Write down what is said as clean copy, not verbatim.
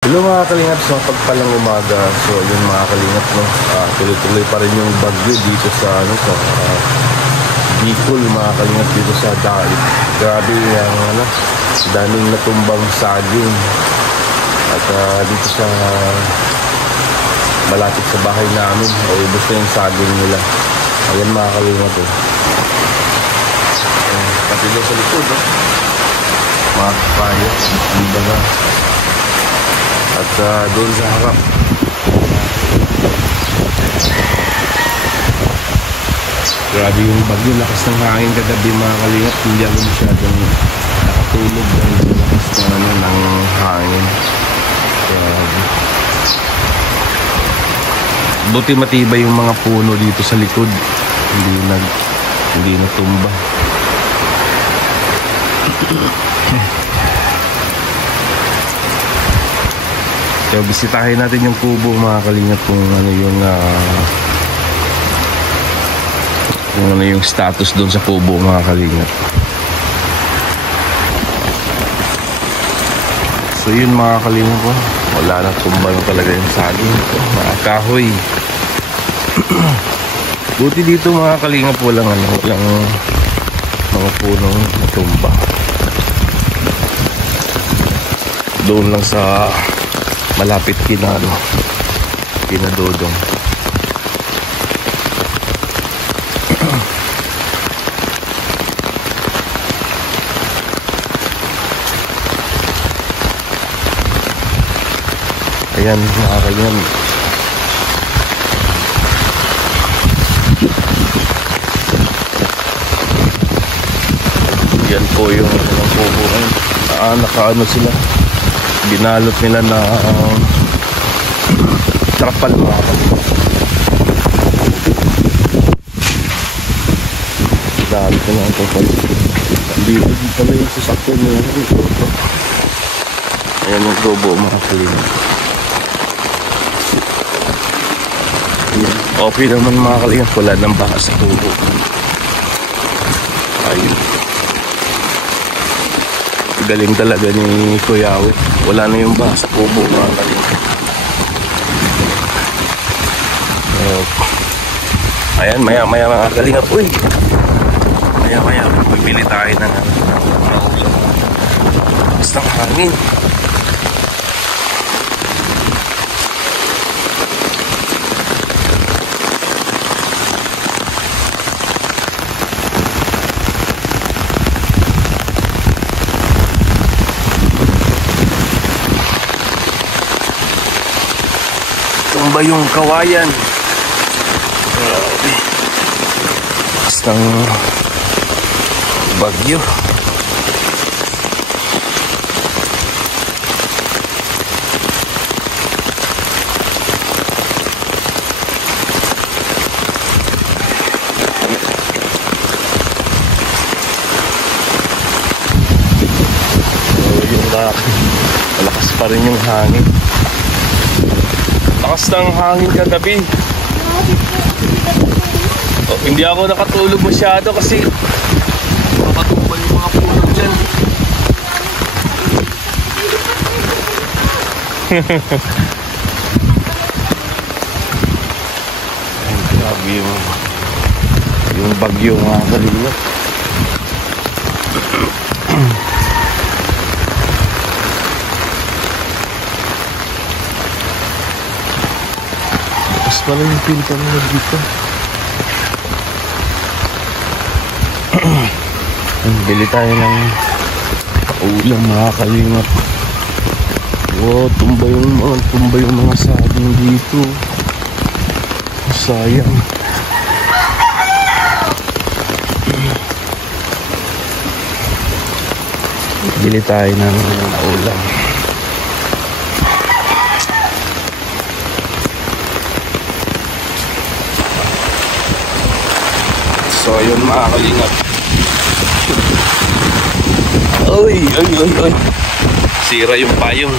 Hello mga kalingap, sa pagpalang umaga. So yun mga kalingap, no? Tuloy-tuloy pa rin yung bagyo dito sa Bicol mga kalingap, dito sa Dalit. Grabe yung daming natumbang saging. At dito sa malapit sa bahay namin, ubos na yung saging nila. Ayan mga kalingap, pati doon sa likod, mga kapayo, ang baga. At doon sa harap, grabe yung bagyo, lakas ng hangin kagabi mga kalingap. Hindi ako masyadong nakatulog dahil sa lakas ng hangin. Buti matibay yung mga puno dito sa likod, hindi natumba. So, bisitahin natin yung kubo mga kalingap, kung ano yung status doon sa kubo mga kalingap. So yun mga kalingap, wala na, tumba na talaga yung saging, mga kahoy. Buti dito mga kalingap, walang mga punong tumba. Doon lang sa malapit kina Dodong. Ayan mga kalingap, yan po yung kubo. Nakaano sila, binalot nila na trapal mga kalingap. Dahil ko na ang trapal dito pala yung sasakyan nila. Ayan yung kubo mga kalingap. Okay naman mga kalingap, wala nang baka sa kubo. Ayun, galing talaga ni Kuya Awit, wala na yung baka sa kubo mga kalingap. Ayan, maya mga kalingap, maya bibili tayo ng bastang hangin. Tumba yung kawayan. Grabe, bastang bagyo. Malakas pa rin yung hangin. Lakas ng hangin kagabi. Hindi ako nakatulog masyado kasi makatumbal yung mga puno dyan. Grabe yung bagyo mga kalingap. Bukas pala yung pinto nila dito. Bili tayo ng ulam mga kalingap. Wow, tumba yung mga saging dito. Sayang. Bili tayo ng ulam. So yun mga kalingap. Oy, sira yung payong.